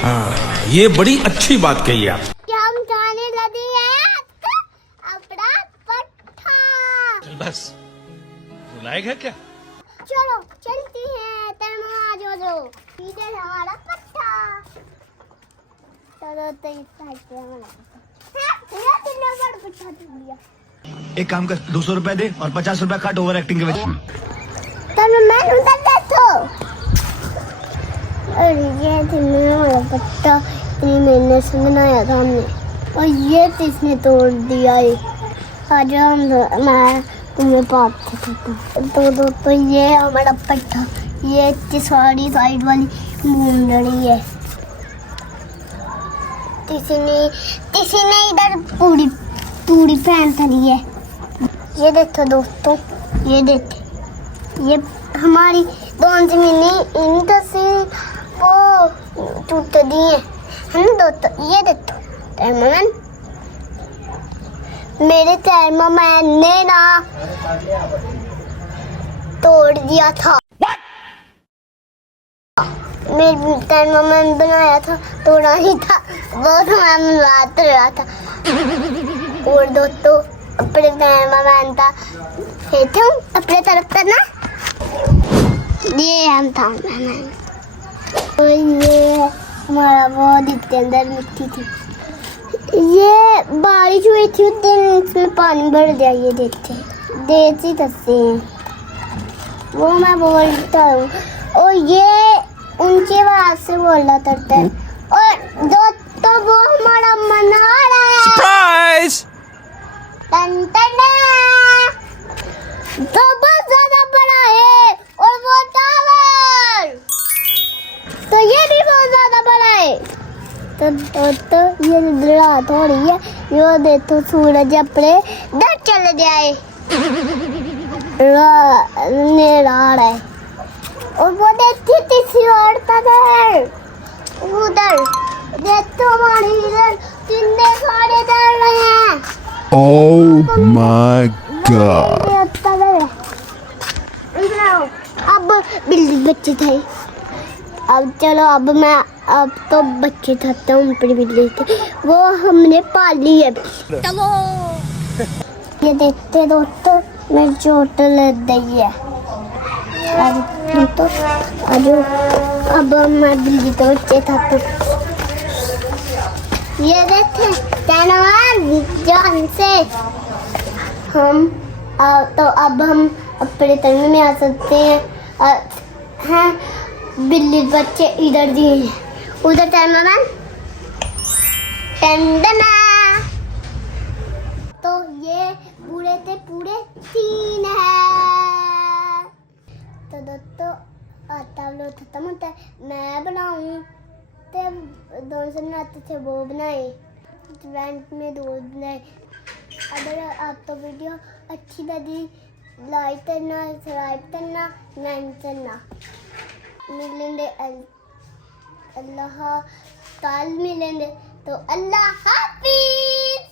ये बड़ी अच्छी बात कही आप। क्या हम जाने लगे हैं अपना पट्टा। बस बुलाएगा क्या? चलो चलती हैं तैमूर आ जाओ इधर हमारा पट्टा। चलो तो इस साइड पे हमारा पूरा तुमने बड़ा पट्टा दिया। एक काम कर 200 रुपए दे और 50 रुपए काट ओवर एक्टिंग के वजह। तब मैं उधर देखो और ये तुमने बड़ा पट्टा इतनी मेहनत से बनाया था हमने और ये किसने तोड़ दिया है। आज मैं तुम्हें बात तो ये हमारा पट्टा ये सारी साइड वाली घूम रही है। किसी ने इधर पूरी पूरी पहन करी है। ये देखो दोस्तों ये देखो ये हमारी कौन सी मिनी इन तस्वीर वो टूट दी है ना दोस्तों। ये देखो तैमूर मेरे तैमूर ने ना तोड़ दिया था। मेरे तैमूर बनाया था तोड़ा ही था वो तो मैं बात रहा था। और दोस्तों अपने तैमूर था तुम अपने तरफ करना ये हम था और ये हमारा बहुत इसके अंदर मिट्टी थी। ये बारिश हुई थी उस दिन इसमें पानी भर दिया। ये देखते देसी तस्से हैं वो मैं बोलता हूँ और ये ऊंची आवाज से बोलना पड़ता है। और दोस्तों वो हमारा मनारा है सरप्राइज। तो बहुत ज्यादा बड़ा है और वो टावर तो ये भी बहुत ज्यादा बड़ा है। तो ये रात हो रही है ये देखो सूरज अपने डर चले जाए अंधेरा आ रहा है और वो देखती तीसरी ओर उधर देखो हमारे इधर कितने सारे डर रहे हैं। Oh my god. अब बिल्ली बच्चे थे अब चलो अब तो बच्चे खाते हूँ अपनी बिल्ली के वो हमने पाली है। चलो ये देखते दोस्तों मेरी चोट लग गई है। तो अब मैं बिल्ली तो बच्चे खाते हूँ। ये देखे जान से हम तो अब हम अपने तंग में आ सकते हैं। बिल्ली बच्चे इधर दिए हैं उधर तैमूर टंडना तो ये पूरे से पूरे 3 है। तो दोस्तों आता लोग खत्म होता है मैं बनाऊं तो दोनों से बनाते थे वो बनाए इवेंट में 2 बनाए। अगर आपको वीडियो अच्छी लगी लाइक करना सब्सक्राइब करना कमेंट करना। मिलेंगे अल्लाह कल मिलेंगे तो अल्लाह हाफिज।